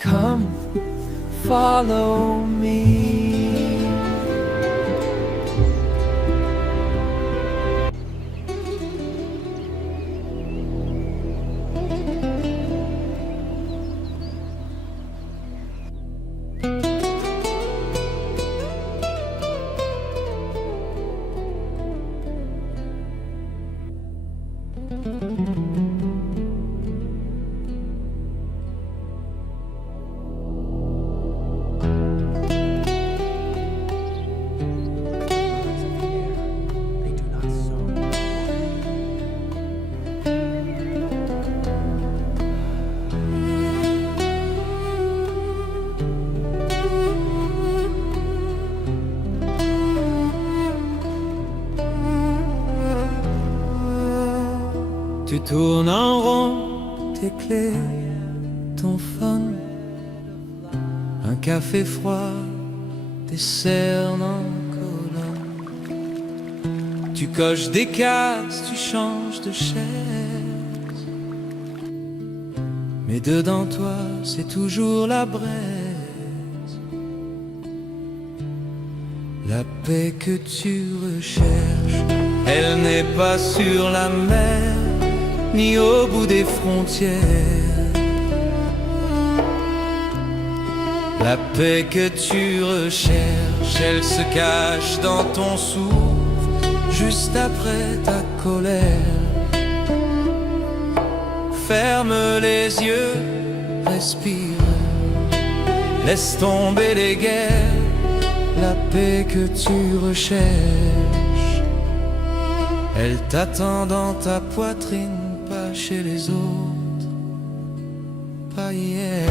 Come, follow me. Tu tournes en rond, tes clés, ton phone, un café froid, des cernes en colonne. Tu coches des cases, tu changes de chaise, mais dedans toi c'est toujours la braise, la paix que tu recherches. Elle n'est pas sur la mer, ni au bout des frontières. La paix que tu recherches, elle se cache dans ton souffle, juste après ta colère. Ferme les yeux, respire, laisse tomber les guerres. La paix que tu recherches, elle t'attend dans ta poitrine, pas chez les autres, pas hier.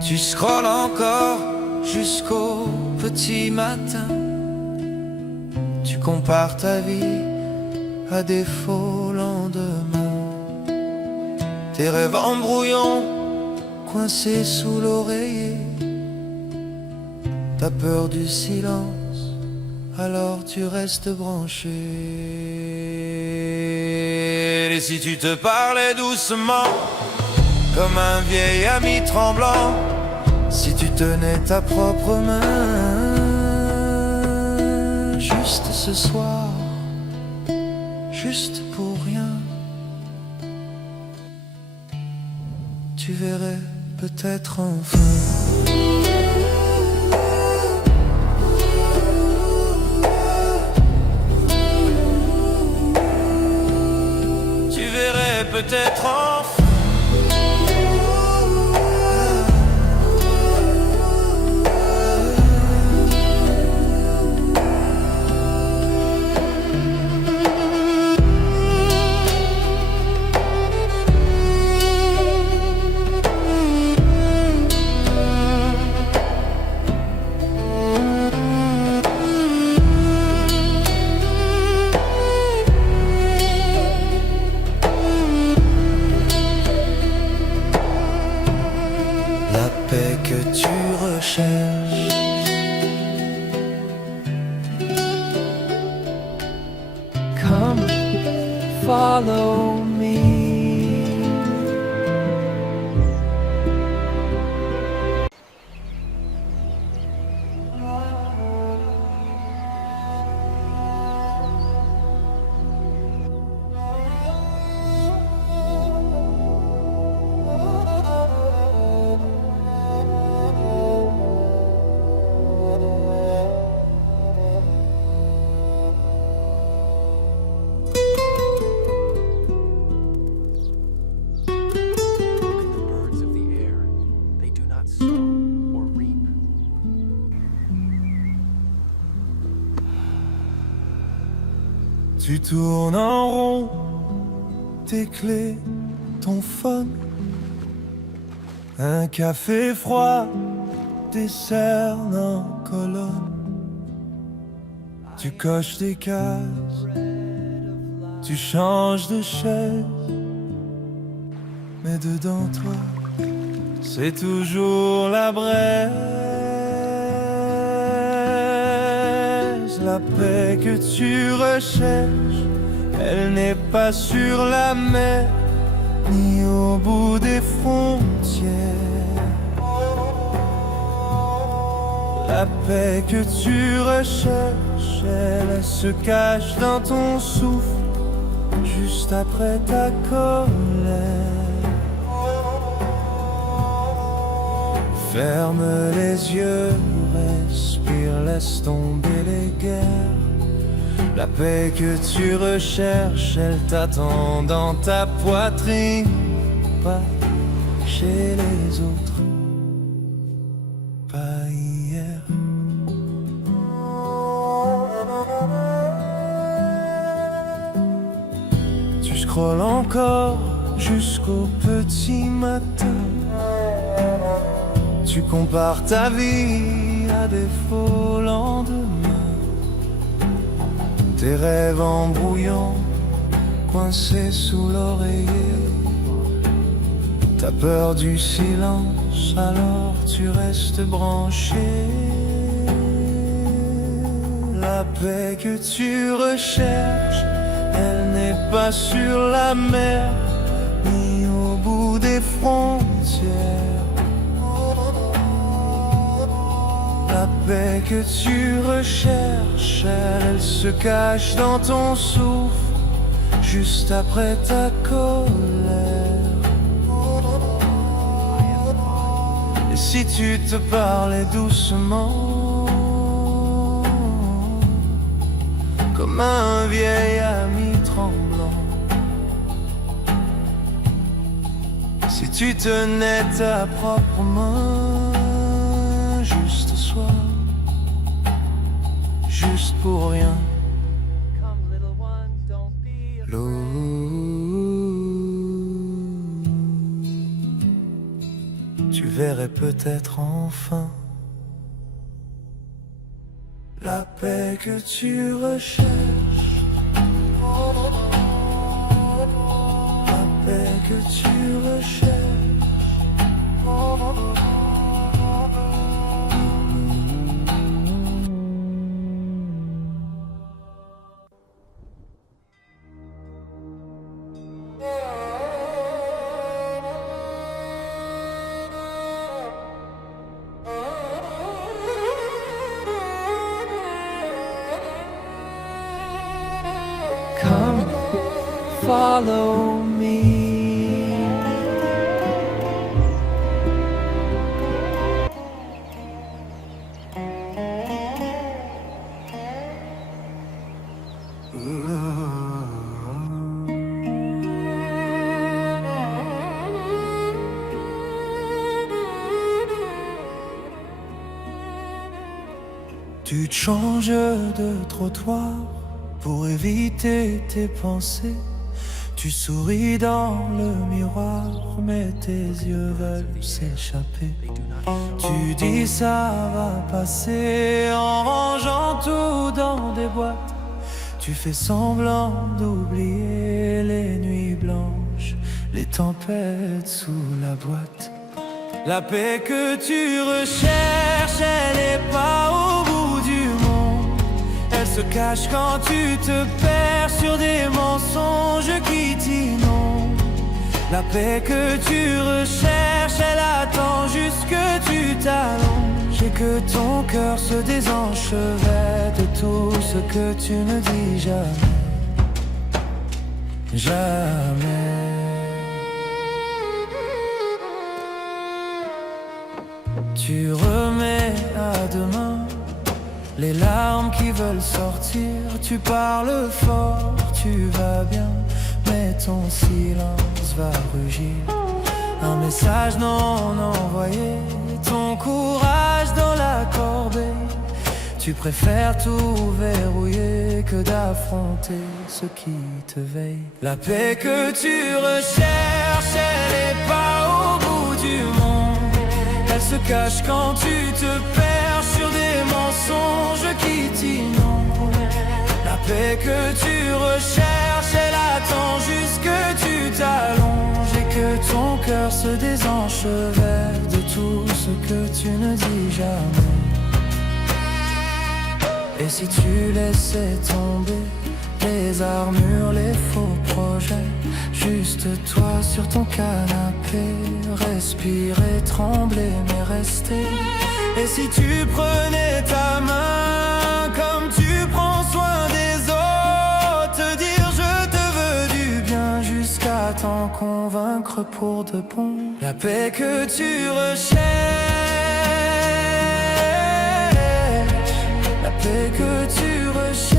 Tu scrolles encore jusqu'au petit matin. Tu compares ta vie à des faux lendemains. Tes rêves en brouillon, coincés sous l'oreiller. T'as peur du silence, alors tu restes branché. Et si tu te parlais doucement, comme un vieil ami tremblant, si tu tenais ta propre main, juste ce soir, juste pour rien, tu verrais peut-être enfin. Tu verrais peut-être enfin. La paix que tu recherches, come, follow me. Tu tournes en rond, tes clés, ton phone, un café froid, des cernes en colonne. Tu coches des cases, Tu changes de chaise, mais dedans toi, c'est toujours la braise. La paix que tu recherches, elle n'est pas sur la mer, ni au bout des frontières. La paix que tu recherches, elle se cache dans ton souffle, juste après ta colère. Ferme les yeux, respire, laisse tomber les guerres. La paix que tu recherches, elle t'attend dans ta poitrine, pas chez les autres, pas hier. Tu scrolles encore jusqu'au petit matin. Tu compares ta vie à des faux lendemains. Tes rêves en brouillon, coincés sous l'oreiller. T'as peur du silence, alors tu restes branché. La paix que tu recherches, elle n'est pas sur la mer, ni au bout des frontières. La paix que tu recherches, elle se cache dans ton souffle, juste après ta colère. Et si tu te parlais doucement, comme un vieil ami tremblant, si tu tenais ta propre main, juste soi, juste pour rien. Tu verrais peut-être enfin la paix que tu recherches, la paix que tu recherches. Come, follow me. Tu te changes de trottoir pour éviter tes pensées. Tu souris dans le miroir, mais tes yeux veulent s'échapper. Tu dis ça va passer en rangeant tout dans des boîtes. Tu fais semblant d'oublier les nuits blanches, les tempêtes sous la boîte. La paix que tu recherches, elle n'est pas au bout du monde. Elle se cache quand tu te perds sur des mensonges qui t'inondent. La paix que tu recherches, elle attend juste que tu t'allonges et que ton cœur se désenchevête de tout ce que tu ne dis jamais. Jamais. Tu remets à demain les larmes qui veulent sortir. Tu parles fort, tu vas bien, mais ton silence va rugir. Un message non envoyé, ton courage dans la corbeille. Tu préfères tout verrouiller que d'affronter ce qui te veille. La paix que tu recherches, elle n'est pas au bout du monde. Elle se cache quand tu te perds sur des mensonges qui t'inondent. La paix que tu recherches, elle chevet de tout ce que tu ne dis jamais. Et si tu laissais tomber les armures, les faux projets, juste toi sur ton canapé, respirer, trembler, mais rester. Et si tu prenais ta main comme tu prends soin des autres, te dire je te veux du bien jusqu'à t'en convaincre pour de bon. La paix que tu recherches, la paix que tu recherches.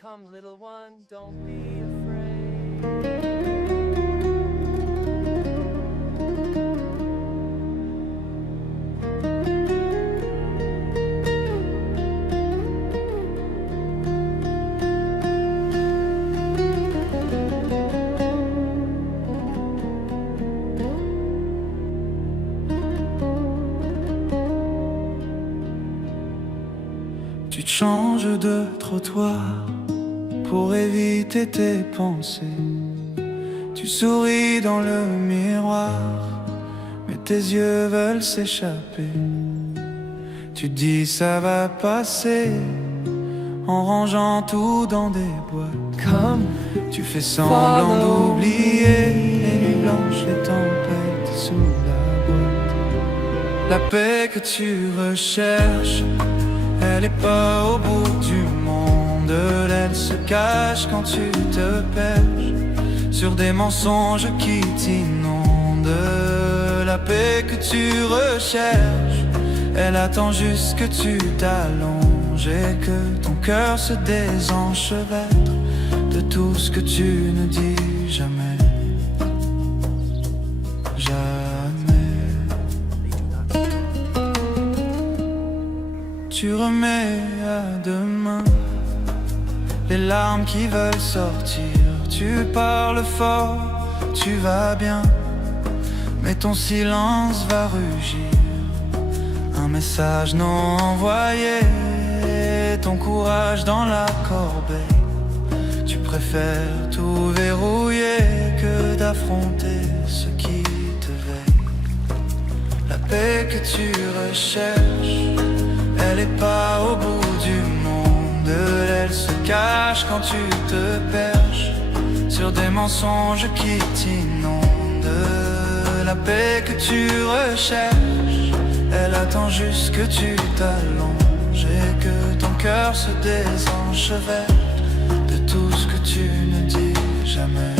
Come, little one, don't be afraid. Tu te changes de trottoir pour éviter tes pensées. Tu souris dans le miroir, mais tes yeux veulent s'échapper. Tu dis ça va passer en rangeant tout dans des boîtes. Come, Tu fais semblant d'oublier les nuits blanches, les tempêtes sous la boîte. La paix que tu recherches, elle est pas au bout du monde. Elle se cache quand tu te perches sur des mensonges qui t'inondent. La paix que tu recherches, elle attend juste que tu t'allonges et que ton cœur se désenchevêtre de tout ce que tu ne dis jamais. Jamais. Tu remets à demain les larmes qui veulent sortir. Tu parles fort, tu vas bien, mais ton silence va rugir. Un message non envoyé, ton courage dans la corbeille. Tu préfères tout verrouiller que d'affronter ce qui te veille. La paix que tu recherches, elle est pas au bout du monde. Elle se cache quand tu te perches sur des mensonges qui t'inondent. La paix que tu recherches, elle attend juste que tu t'allonges et que ton cœur se désenchevêtre de tout ce que tu ne dis jamais.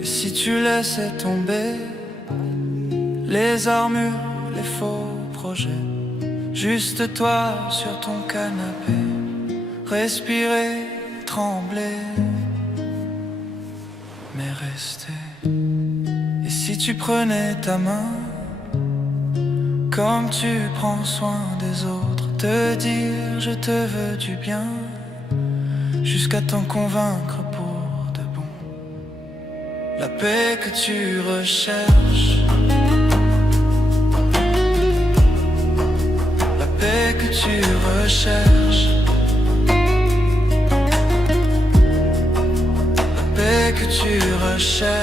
Et si tu laissais tomber les armures, les faux projets, juste toi sur ton canapé, respirer, trembler, mais rester. Et si tu prenais ta main comme tu prends soin des autres, te dire je te veux du bien jusqu'à t'en convaincre pour de bon. La paix que tu recherches, la paix que tu recherches, la paix que tu recherches.